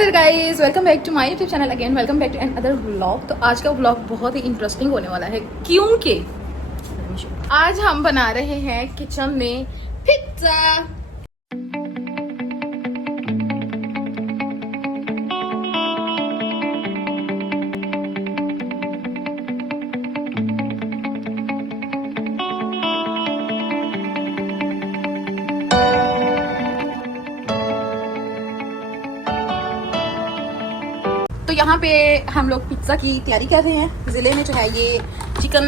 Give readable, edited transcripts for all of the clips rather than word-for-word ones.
There guys, welcome back to my YouTube channel again. Welcome back to another vlog. तो आज का vlog बहुत ही interesting होने वाला है क्योंकि आज हम बना रहे हैं किचन में पिज्जा। तो यहाँ पे हम लोग पिज्ज़ा की तैयारी कर रहे हैं। ज़िले में जो है ये चिकन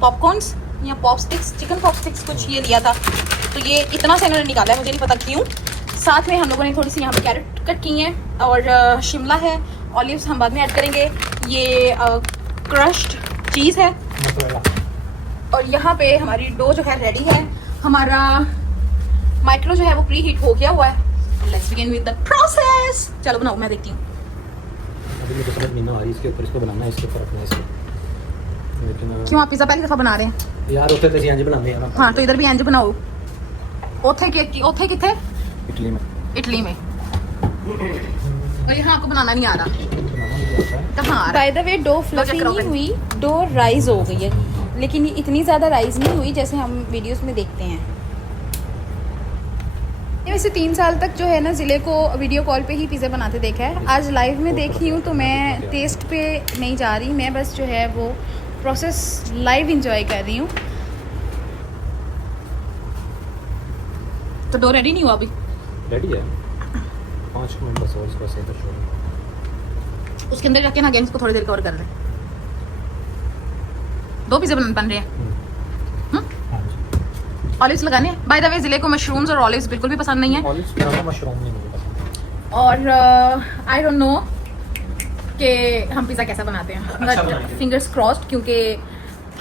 पॉपकॉर्न्स या पॉपस्टिक्स, चिकन पॉपस्टिक्स कुछ ये लिया था, तो ये इतना सा इन्होंने निकाला है, मुझे नहीं पता क्यों। साथ में हम लोगों ने थोड़ी सी यहाँ पे कैरेट कट की हैं और शिमला है, ऑलिव्स हम बाद में ऐड करेंगे। ये क्रश्ड चीज़ है और यहाँ पे हमारी डो जो है रेडी है। हमारा माइक्रो जो है वो प्री हीट हो गया हुआ है। Let's begin with the process। चलो बनाओ, मैं देखती हूँ। अभी मुझे समझ नहीं आ रही, इसके ऊपर इसको बनाना है, इसके ऊपर रखना है इसको। लेकिन क्यों आप पिज़्ज़ा पहली दफ़ा बना रहे हैं? यार उठे तो इंज बनाते हैं यार। हाँ तो इधर भी इंज बनाओ। ओथे किथे? इटली में। इटली में। और यहाँ आपको बनाना नहीं आ रहा। कहाँ? By the way dough fluffy नहीं हुई, डो राइज हो गई है, लेकिन ये इतनी ज़्यादा राइज नहीं हुई जैसे हम वीडियोस में देखते हैं। वैसे 3 साल तक जो है ना ज़िले को वीडियो कॉल पे ही पिज़्ज़ा बनाते देखा है। आज लाइव में देख रही हूँ तो मैं टेस्ट पे नहीं जा रही, मैं बस जो है वो प्रोसेस लाइव इंजॉय कर रही हूँ। तो डो रेडी नहीं हुआ अभी? रेडी है, 5 मिनट बस और इसको ऐसे छोड़। उसके अंदर रख के ना अगेन इसको थोड़ी देर कवर कर दें। 2 पिज़्ज़ा बन रहे हैं। ऑलिव्स लगाने हैं। बाय द वे ज़िले को मशरूम्स और ऑलिव्स बिल्कुल भी पसंद नहीं है। ऑलिव्स के अलावा मशरूम नहीं मुझे पसंद। और आई डोंट नो कि हम पिज़्ज़ा कैसा बनाते हैं, बट फिंगर्स क्रॉस्ड, क्योंकि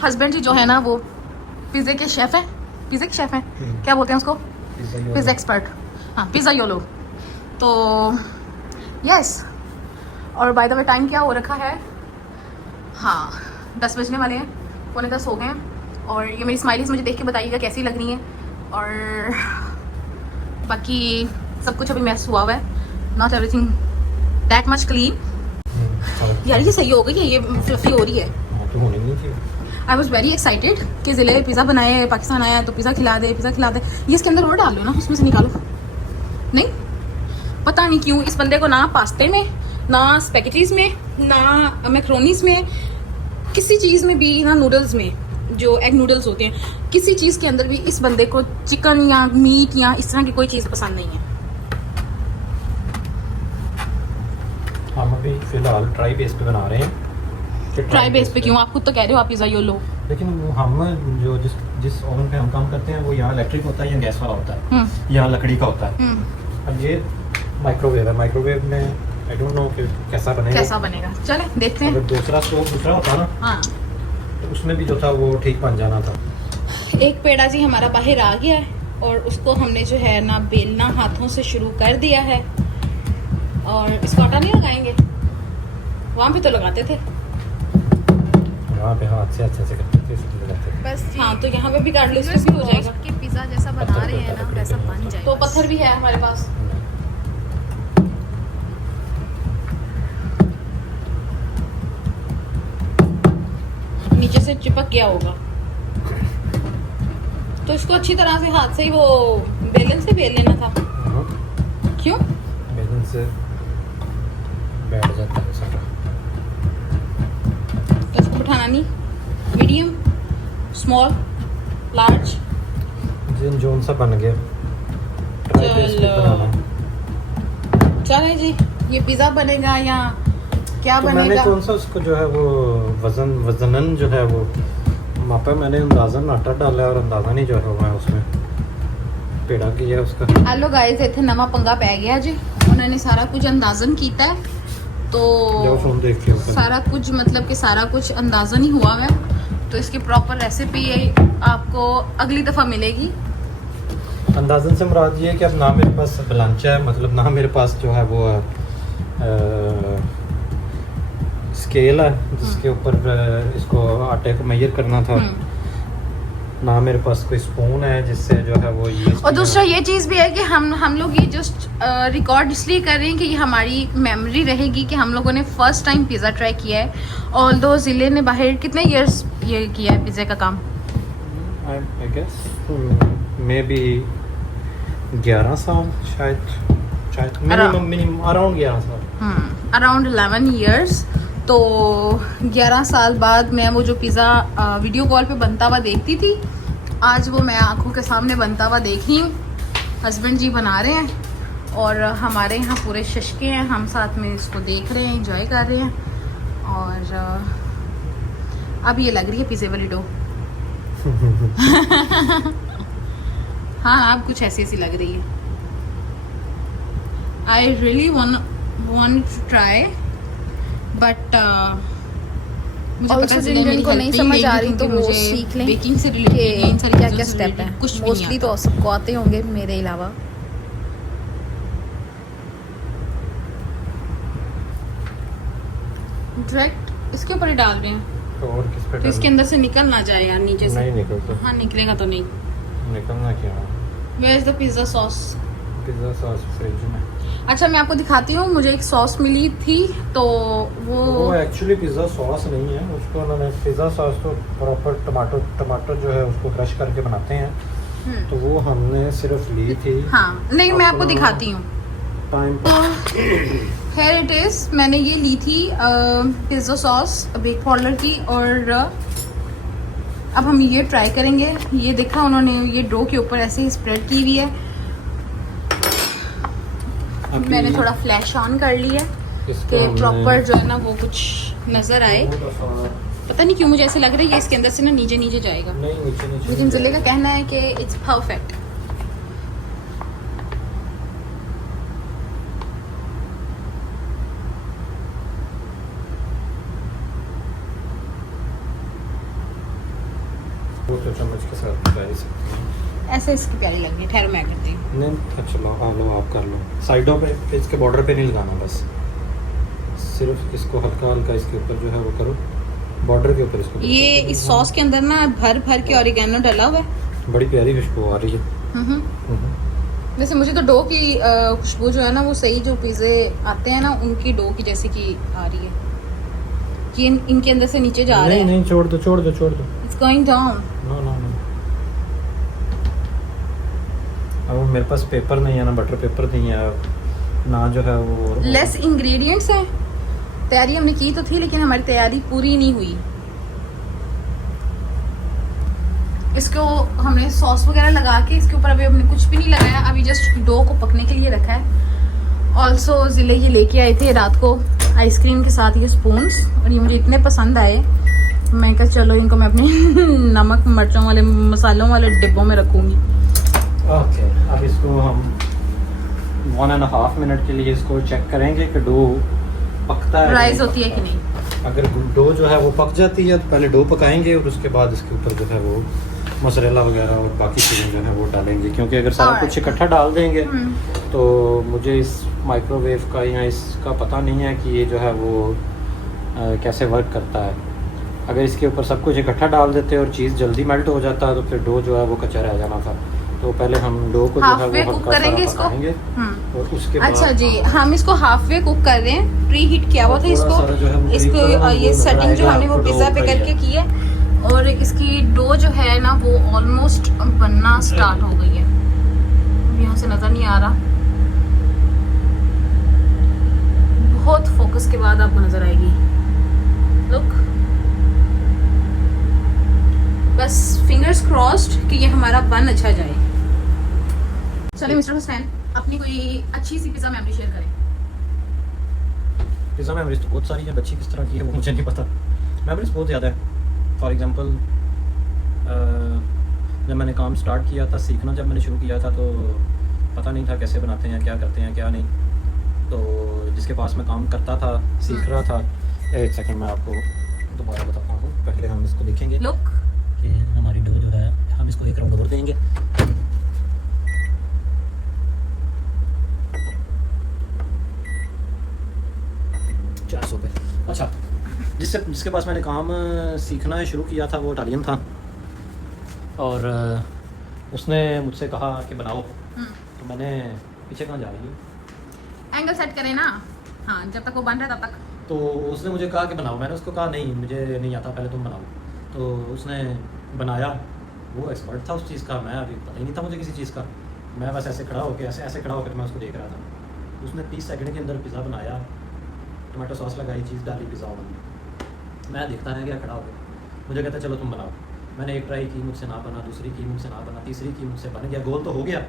हस्बैंड जो है ना वो पिज़्ज़े के शेफ़ हैं। पिज़्ज़े के शेफ़ हैं, क्या बोलते हैं उसको? Pizza expert. हाँ, पिज़्ज़ा योलो। तो यस। और बाय द वे टाइम क्या हो रखा है? हाँ, 10 बजने वाले हैं, 9:45 हो गए हैं। और ये मेरी स्माइलीज मुझे देख के बताइएगा कैसी लग रही हैं। और बाकी सब कुछ अभी मैस हुआ हुआ है, not everything that much clean. यार ये सही हो गई है, ये फ्लफी हो रही है। आई वॉज वेरी एक्साइटेड कि ज़िले पिज़्ज़ा बनाए, पाकिस्तान आया तो पिज़्ज़ा खिला दे, पिज़्ज़ा खिला दे। ये इसके अंदर और डाल लो ना, उसमें से निकालो। नहीं पता नहीं क्यों इस बंदे को ना पास्ते में, ना स्पेगेटीज में, ना मैक्रोनीज में, किसी चीज़ में भी, ना नूडल्स में, जो एग नूडल्स होते हैं, किसी चीज़ के अंदर भी इस बंदे को चिकन या मीट या इस तरह की कोई चीज़ पसंद नहीं है। हम अभी फिलहाल ट्राई बेस पे बना रहे हैं। ट्राई बेस पे क्यों? आप खुद तो कह रहे हो आप पिज़्ज़ा यो लो। लेकिन हम जो जिस ओवन पे हम काम करते हैं वो यहाँ इलेक्ट्रिक होता है या गैस वाला होता है, यहाँ लकड़ी का होता है। अब ये माइक्रोवेव है, माइक्रोवेव में आई डोंट नो कि कैसा बनेगा। चले देखते हैं। अगर दूसरा होता ना, हाँ, उसमें भी जो था वो ठीक बन जाना था। एक पेड़ा जी हमारा बाहर आ गया है और उसको हमने जो है ना बेलना हाथों से शुरू कर दिया है। और इसको आटा नहीं लगाएंगे, वहाँ पे तो लगाते थे, वहाँ पे हाथ से अच्छे से करते थे, बस हाँ, तो यहाँ पे भी कर लो, इसमें भी हो जाएगा। कि पिज़्ज़ा जैसा बना रहे हैं ना वैसा बन जाएगा। तो पत्थर भी है हमारे पास। नीचे से चिपक गया होगा तो इसको अच्छी तरह से हाथ से ही वो बेलन से बेल लेना था। क्यों? बेलन से बैठ जाता है सारा। तो इसको बिठाना नहीं, मीडियम, स्मॉल, लार्ज, जिन जोन सा बन गया। ट्राई बेस पे बनाना। चले जी, ये पिज़्ज़ा बनेगा या क्या तो बनेगा? मैंने कौन सा उसको जो है वो वजनन जो है वो मापा, मैंने अंदाज़न आटा डाला और अंदाज़न ही जो है वो उसमें पेड़ा किया उसका। हेलो गाइस, इतने नवा पंगा पै गया जी। उन्होंने सारा कुछ अंदाजन कीता है, तो फोन देख के सारा कुछ मतलब कि सारा कुछ अंदाजन ही हुआ है। तो इसकी प्रॉपर रेसिपी आपको अगली दफ़ा मिलेगी। अंदाजन से मुराद ये है कि अब ना मेरे पास बलांचा है, मतलब ना मेरे पास जो है वो स्केल है जिसके ऊपर इसको आटे को मेजर करना था। ना मेरे पास कोई स्पून है जिससे जो है वो ये और दूसरा ये चीज़ भी है कि हम लोग ये जस्ट रिकॉर्ड इसलिए कर रहे हैं कि ये हमारी मेमोरी रहेगी कि हम लोगों ने फर्स्ट टाइम पिज़्ज़ा ट्राई किया है। और दो ज़िले ने बाहर कितने इयर्स ये किया है पिज़्ज़ा का काम? आई गेस मे बी 11 साल शायद मिनिमम अराउंड 11 साल, अराउंड 11 इयर्स। तो 11 साल बाद मैं वो जो पिज़्ज़ा वीडियो कॉल पे बनता हुआ देखती थी, आज वो मैं आंखों के सामने बनता हुआ देख रही हूँ। हस्बैंड जी बना रहे हैं और हमारे यहाँ पूरे शशके हैं, हम साथ में इसको देख रहे हैं, एंजॉय कर रहे हैं। और अब ये लग रही है पिज़्ज़े वाली डो। हाँ, अब कुछ ऐसी ऐसी लग रही है। I really want to try, but also जिनको नहीं समझ आ रही तो वो सीख लें बेकिंग से कि रिलेटेड क्या क्या स्टेप है। कुछ मोस्टली तो सबको आते होंगे मेरे अलावा। डायरेक्ट इसके ऊपर ही डाल रहे हैं और किस पे तो इसके अंदर से निकल ना जाए यार नीचे से। नहीं निकलता। हाँ, निकलेगा तो नहीं। निकलना क्या? Where is the pizza sauce? Pizza sauce fridge में। अच्छा, मैं आपको दिखाती हूँ। मुझे एक सॉस मिली थी तो वो एक्चुअली पिज़्ज़ा सॉस नहीं है, उसको उन्होंने पिज़्ज़ा सॉस तो प्रॉपर टमाटर जो है उसको क्रश करके बनाते हैं, तो वो हमने सिर्फ ली थी। हाँ, नहीं मैं आपको दिखाती हूँ। टाइम हेयर इट इज, मैंने ये ली थी पिज़्ज़ा सॉस बेक पाउडर की। और अब हम ये ट्राई करेंगे। ये देखा उन्होंने ये डो के ऊपर ऐसे ही स्प्रेड की हुई है। मैंने थोड़ा फ्लैश ऑन कर लिया है कि प्रॉपर जो है ना वो कुछ नजर आए। पता नहीं क्यों मुझे ऐसे लग रहा है ये इसके अंदर से ना नीचे नीचे जाएगा, लेकिन जिले का कहना है कि इट्स परफेक्ट। वो तो चम्मच के साथ डाल सकते हैं। ऐसे इसकी प्यारी लग रही है। ठहरो मैं करती हूँ। नहीं, चलो आप कर लो। साइडों पे इसके बॉर्डर पे नहीं लगाना, बस सिर्फ इसको हल्का हल्का इसके ऊपर जो है वो करो, बॉर्डर के ऊपर इसको। ये इस सॉस के अंदर ना भर भर के ऑरिगेनो डाला हुआ है। बड़ी प्यारी खुशबू आ रही है। वैसे मुझे तो डो की खुशबू जो है ना वो सही जो पिज़्ज़े आते हैं ना उनकी डो की जैसे कि आ रही है। कि इनके अंदर से नीचे जा रहा है। नहीं, छोड़ दो। It's going down. नो। अब मेरे पास पेपर नहीं है ना, बटर पेपर नहीं है ना, जो है वो लेस इंग्रेडिएंट्स हैं। तैयारी हमने की तो थी लेकिन हमारी तैयारी पूरी नहीं हुई। इसको हमने सॉस वगैरह लगा के इसके ऊपर अभी हमने कुछ भी नहीं लगाया, अभी जस्ट डो को पकने के लिए रखा है। ऑल्सो जिले ये लेके आए थे रात को आइसक्रीम के साथ ये स्पून्स, और ये मुझे इतने पसंद आए। मैं कहा चलो इनको मैं अपने नमक मिर्चों वाले मसालों वाले डिब्बों में रखूँगी। ओके, अब इसको हम 1.5 मिनट के लिए इसको चेक करेंगे कि डो पकता है, राइस होती है कि नहीं। अगर डो जो है वो पक जाती है तो पहले डो पकाएंगे और उसके बाद इसके ऊपर जो है वो मोज़रेला वगैरह और बाकी चीज़ें जो है वो डालेंगे, क्योंकि अगर सारा कुछ इकट्ठा डाल देंगे तो मुझे इस माइक्रोवेव का या इसका पता नहीं है कि ये जो है वो कैसे वर्क करता है। अगर इसके ऊपर सब कुछ इकट्ठा डाल देते और चीज़ जल्दी मेल्ट हो जाता है तो फिर डो जो है वो कच्चा रह जाना था। तो पहले हम डो को जो है वो हल्का करेंगे सा पकाएंगे और उसके बाद अच्छा जी, हम इसको हाफ वे कुक कर रहे हैं। प्री हीट किया हुआ था इसको ये सेटिंग जो हमने वो पिज़्ज़ा पे करके की है, और इसकी डो जो है ना वो ऑलमोस्ट बनना स्टार्ट हो गई है। यहाँ से नज़र नहीं आ रहा, बहुत फोकस के बाद आपको नज़र आएगी। लुक, बस फिंगर्स क्रॉस्ड कि ये हमारा बन अच्छा जाए। चलिए मिस्टर हुसैन, अपनी कोई अच्छी सी पिज़्ज़ा मेमोरी शेयर करें। पिज़्ज़ा मेमोरीज तो बहुत सारी है, बच्ची किस तरह की है वो मुझे नहीं पता। मेमोरीज बहुत ज़्यादा है। फॉर एग्जांपल जब मैंने काम स्टार्ट किया था, सीखना जब मैंने शुरू किया था तो पता नहीं था कैसे बनाते हैं, क्या करते हैं, क्या नहीं। तो जिसके पास मैं काम करता था, सीख रहा था, एक सेकंड मैं आपको दोबारा बताता हूँ। पहले हम इसको देखेंगे लुक कि हमारी डो जो है, हम इसको एक राउंड और देंगे। अच्छा, जिसके पास मैंने काम सीखना है शुरू किया था वो इटालियन था। और उसने मुझसे कहा कि बनाओ, हम्म, तो मैंने पीछे कहाँ जा रही है, एंगल सेट करें ना, हाँ जब तक वो बन रहा है तब तक। तो उसने मुझे कहा कि बनाओ, मैंने उसको कहा नहीं मुझे नहीं आता, पहले तुम बनाओ। तो उसने बनाया, वो एक्सपर्ट था उस चीज़ का, मैं अभी पता ही नहीं था मुझे किसी चीज़ का। मैं बस ऐसे खड़ा होकर ऐसे खड़ा होकर मैं उसको देख रहा था। उसने 30 सेकंड के अंदर पिज़्ज़ा बनाया, टमाटो सॉस लगाई, चीज़ डाली, पिज़्ज़ा बना। मैं देखता रह गया खड़ा होकर। मुझे कहता चलो तुम बनाओ। मैंने एक ट्राई की, मुझसे ना बना, दूसरी की, मुझसे ना बना, तीसरी की, मुझसे बन गया, गोल तो हो गया।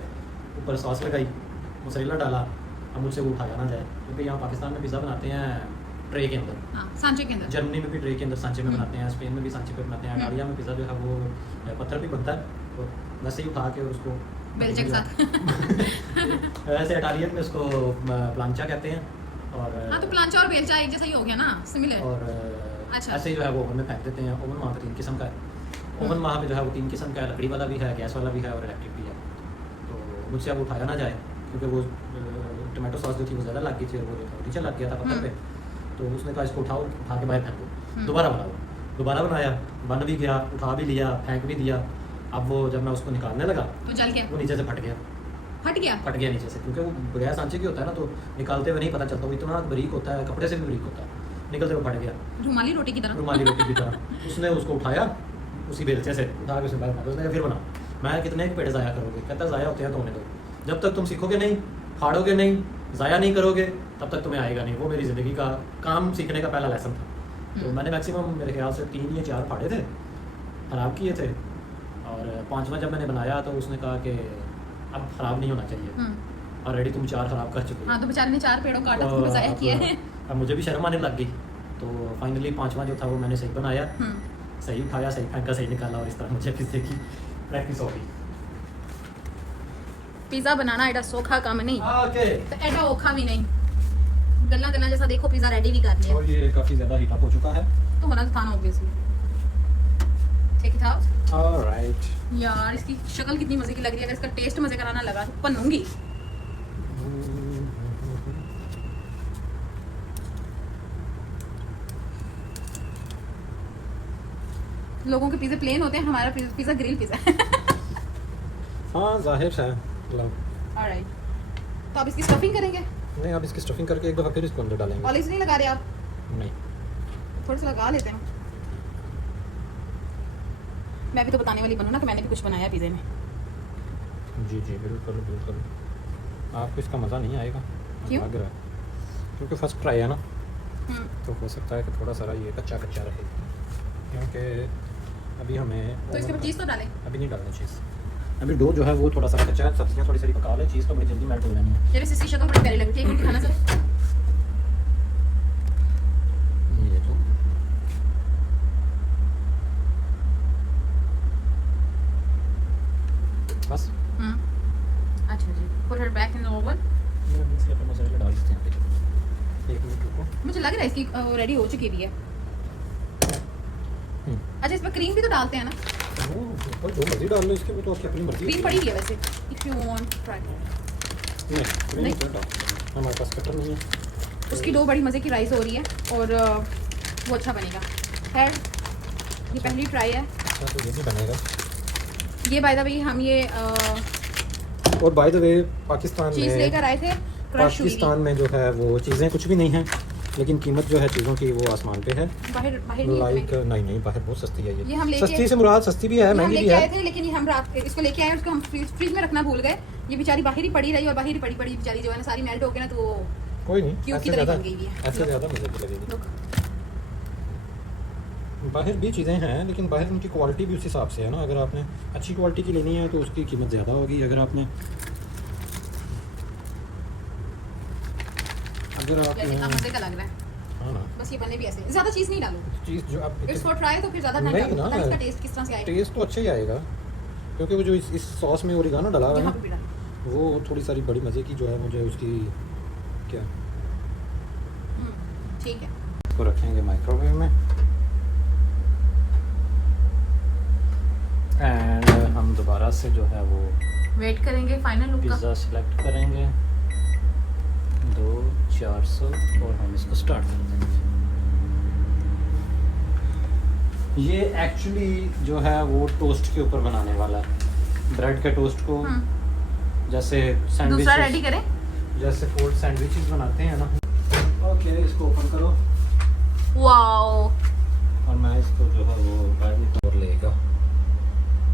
ऊपर सॉस लगाई, मोज़रेला डाला, अब मुझसे वो उठाया ना जाए, क्योंकि यहाँ पाकिस्तान में पिज़्ज़ा बनाते हैं ट्रे के अंदर, हाँ सांचे के अंदर। जर्मनी में भी ट्रे के अंदर सांचे में बनाते हैं, स्पेन में भी सांचे पे बनाते हैं, इटालिया में पिज़्ज़ा जो है वो पत्थर पे बनता है, तो वैसे ही उठा के और उसको बेलचे के साथ। वैसे इटालियन में उसको प्लांचा कहते हैं। और हाँ तो प्लांचा और बेलचा एक जैसा ही हो गया ना, सिमिलर। और अच्छा। ऐसे ही जो है वो ओवन में फेंक देते हैं। ओवन वहाँ पर 3 किस्म का है। ओवन वहाँ पे जो है वो 3 किस्म का है, लकड़ी वाला भी है, गैस वाला भी है और इलेक्ट्रिक भी है। तो मुझसे अब उठाया ना जाए, क्योंकि वो टमाटो सॉस जो थी वो ज़्यादा लग गई थी और वो जो था नीचे लग गया था पत्थर पे। तो उसने कहा इसको उठाओ, उठा के बाहर फेंको, दोबारा बनाओ। दोबारा बनाया, बन भी गया, उठा भी लिया, फेंक भी दिया। अब वो जब मैं उसको निकालने लगा तो जल गया, वो नीचे से फट गया। फट गया। नीचे से, क्योंकि वो बगैर सांचे की होता है ना, तो निकालते हुए नहीं पता चलता, वो इतना बारीक होता है, कपड़े से भी बारीक होता है। निकलते हुए फट गया, रुमाली रोटी की तरह। रुमाली रोटी की तरह। उसने उसको उठाया, उसी बेलचे से उठा के उसे बाहर फेंका। उसने कहा फिर बनाओ। मैं कितने पेड़ ज़ाया करोगे? कहता ज़ाया होते हैं तो होने दो, जब तक तुम सीखोगे नहीं, फाड़ोगे नहीं, ज़ाया नहीं करोगे, तब तक तुम्हें आएगा नहीं। वो मेरी ज़िंदगी का काम सीखने का पहला लेसन था। तो मैंने मैक्सिमम मेरे ख्याल से 3 या 4 फाड़े थे, ख़राब किए थे। और 5वां जब मैंने बनाया तो उसने कहा कि अब ख़राब नहीं होना चाहिए, ऑलरेडी तुम 4 ख़राब कर चुके हो। हाँ तो बेचारे ने 4 पेड़ों का आटा खूब ज़ाया किया है। अब मुझे भी शर्म आने लग गई। तो फाइनली 5वां जो था वो मैंने सही बनाया, सही उठाया, सही फेंका, सही निकाला, और इस तरह मुझे पिज़्ज़े की प्रैक्टिस हो गई। पिज़्ज़ा बनाना एडा सौखा काम नहीं, ओके। तो एडा औखा भी नहीं। गल्ला गल्ला जैसा देखो पिज़्ज़ा रेडी भी कर लिया, और ये काफ़ी ज़्यादा हीट अप हो चुका है। तो होना तो था ना obviously. Take it out. Alright. यार इसकी शक्ल कितनी मजे की लग रही है, अगर इसका टेस्ट मजे कराना लगा तो बनूंगी। लोगों के पिज़्ज़े प्लेन होते हैं, हमारा पिज़्ज़ा ग्रिल पिज़्ज़ा है। हाँ जाहिर है। मतलब ऑलराइट, तो आप इसकी स्टफिंग करेंगे? नहीं, आप इसकी स्टफिंग करके एक दफ़ा फिर इसको अंदर डालेंगे। ऑलिव्स नहीं लगा रहे आप? नहीं, थोड़ा सा लगा लेते हैं। मैं भी तो बताने वाली बनूँ ना कि मैंने भी कुछ बनाया पिज़्ज़े में। जी जी बिल्कुल बिल्कुल। आपको इसका मज़ा नहीं आएगा, क्यों? लग रहा है, क्योंकि फर्स्ट ट्राई है ना, तो हो सकता है कि थोड़ा सा ये कच्चा कच्चा रहे, क्योंकि अभी हमें तो इसके ऊपर चीज़ तो डालें? अभी नहीं डालना चीज़। अभी डो जो है वो थोड़ा सा कच्चा है, सब्जियाँ थोड़ी सारी पका लें, चीज़ तो बड़ी जल्दी मेल्ट हो जानी है। यार इसकी शक्ल बड़ी प्यारी लग रही है, खाना सर। ये तो बस अच्छा जी, put her back in the oven. इसके ऊपर मसाला डाल देते हैं। 1 मिनट रुको। मुझे लग रहा है इसकी रेडी हो चुकी भी है। अच्छा इसमें क्रीम भी तो डालते हैं ना? वो जो मर्जी डाल लो इसके, वो तो आपकी अपनी मर्जी। क्रीम पड़ी हुई है वैसे, इफ यू वांट ट्राई। नहीं, क्रीम नहीं डाल, हमारे पास कटर नहीं है। उसकी डो बड़ी मज़े की राइस हो रही है और वो अच्छा बनेगा। खैर ये पहली ट्राई है। अच्छा तो ये भी बनेगा। ये बाय द वे हम ये और बाय द वे पाकिस्तान चीज़ लेकर आए थे, क्रश हुई पाकिस्तान में जो है वो चीज़ें कुछ भी नहीं हैं, लेकिन कीमत जो है चीज़ों की वो आसमान पे है। बाहर बाहर नहीं लाइक नहीं बाहर बहुत सस्ती है ये हम लेके- सस्ती से मुराद सस्ती भी है, ये हम महंगी भी लेके आए है। थे, लेकिन ये हम रात इसको लेके आए, उसको हम फ्रिज में रखना भूल गए। ये बेचारी बाहर ही पड़ी रही और बाहर ही पड़ी पड़ी बेचारी जो है ना सारी मेल्ट हो गई ना, तो कोई नहीं, क्यों की ऐसे तरह ज़्यादा बन गई हुई है। ऐसे ज़्यादा मज़े की लगेगी। Look, बाहर भी चीज़ें हैं, लेकिन बाहर उनकी क्वालिटी भी उस हिसाब से है ना। अगर आपने अच्छी क्वालिटी की लेनी है तो उसकी कीमत ज़्यादा होगी। अगर आपने यार कितना मजे का लग रहा है। हाँ ना, बस ये बने भी ऐसे, ज्यादा चीज़ नहीं डालो। चीज़ जो आप इट्स फॉर ट्राई, तो फिर ज्यादा ना नहीं डालो, ना, पता नहीं इसका टेस्ट किस तरह से आएगा। टेस्ट तो अच्छा ही आएगा, क्योंकि वो जो इस सॉस में ओरिगानो डाला हुआ यहाँ है पे भी डालो। वो थोड़ी सारी बड़ी मज़े की जो है मुझे उसकी क्या ठीक है। इसको रखेंगे माइक्रोवेव में एंड हम दोबारा से जो है वो वेट करेंगे फाइनल लुक का। पिज़्ज़ा सिलेक्ट करेंगे 2-400 और हम इसको स्टार्ट कर देंगे। ये एक्चुअली जो है वो टोस्ट के ऊपर बनाने वाला है, ब्रेड के टोस्ट को जैसे दूसरा सैंडविच रेडी करें। जैसे कोल्ड सैंडविचेस बनाते हैं ना। ओके, इसको ओपन करो वाओ, और मैं इसको जो है वो गाड़ी और लेगा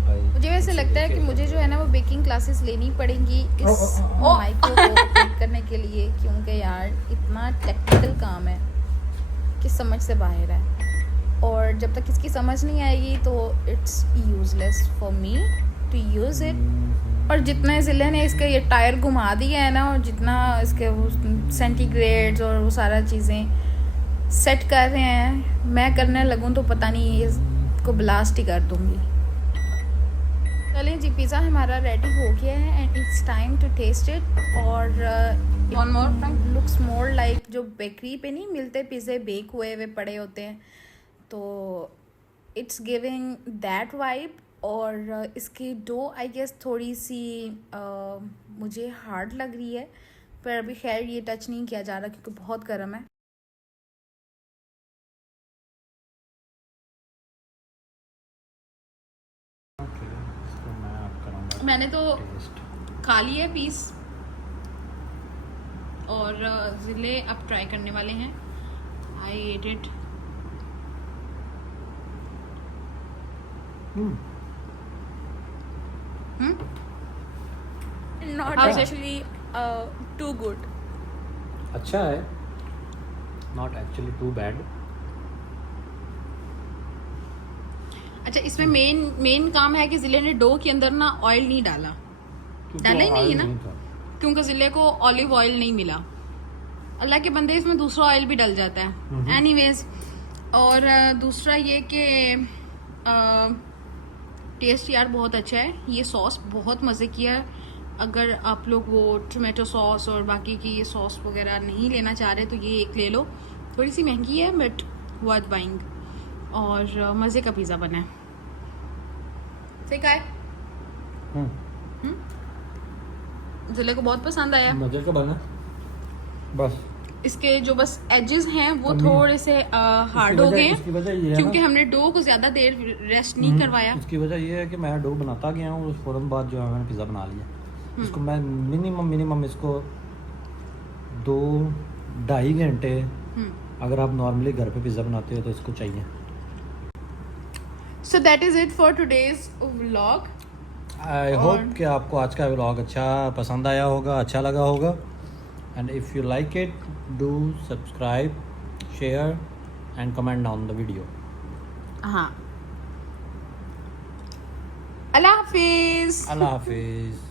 भाई। मुझे वैसे लगता है कि मुझे जो है ना वो बेकिंग क्लासेस लेनी पड़ेंगी इस माइक्रो को बेक करने के लिए, क्योंकि यार इतना टेक्निकल काम है कि समझ से बाहर है, और जब तक इसकी समझ नहीं आएगी तो it's useless for me to use it. और जितने ज़िले ने इसके ये टायर घुमा दिया है ना, और जितना इसके वो सेंटीग्रेड्स और वो सारा चीज़ें सेट कर रहे हैं, मैं करने लगूँ तो पता नहीं इसको ब्लास्ट ही कर दूँगी। चलिए जी, पिज़्ज़ा हमारा रेडी हो गया है and it's time to taste it. और one more looks more like जो बेकरी पे नहीं मिलते पिज़्ज़े बेक हुए हुए पड़े होते हैं, तो इट्स गिविंग दैट वाइब। और इसकी डो आई गेस थोड़ी सी मुझे हार्ड लग रही है, पर अभी खैर ये टच नहीं किया जा रहा क्योंकि बहुत गर्म है। इसको मैं आप कराऊंगा मैंने तो टेस्ट। खा लिया है पीस, और ज़िले अब ट्राई करने वाले हैं। I ate it. Not How's it? Actually too good. अच्छा है, नॉट एक्चुअली टू बैड। अच्छा, इसमें मेन काम है कि ज़िले ने डो के अंदर ना ऑयल नहीं डाला, डाला ही नहीं है ना, क्योंकि ज़िले को ऑलिव ऑयल नहीं मिला। अल्लाह के बंदे, इसमें दूसरा ऑयल भी डल जाता है। एनीवेज, और दूसरा ये कि टेस्ट यार बहुत अच्छा है। ये सॉस बहुत मज़े की है। अगर आप लोग वो टोमेटो सॉस और बाकी की ये सॉस वगैरह नहीं लेना चाह रहे तो ये एक ले लो। थोड़ी सी महंगी है बट वर्थ बाइंग, और मज़े का पिज़्ज़ा बना है। ठीक है, ज़िले को बहुत पसंद आया। मजे का बना बस। इसके जो बस एजेस हैं वो थोड़े से हार्ड हो गए हैं, इसकी वजह ये है क्योंकि ना, हमने डो को ज़्यादा देर रेस्ट नहीं करवाया। इसकी वजह ये है कि मैं डो बनाता गया हूँ, उस फौरन बाद जो है मैंने पिज़्ज़ा बना लिया। इसको मैं मिनिमम इसको 2-2.5 घंटे, अगर आप नॉर्मली घर पे पिज़्ज़ा बनाते हो तो इसको चाहिए। So that is it for today's vlog. I hope कि आपको आज का व्लॉग अच्छा पसंद आया होगा, अच्छा लगा होगा। And if you like it, do subscribe, share and comment down the video. हाँ, अल्लाह हाफिज़। अल्लाह हाफिज़।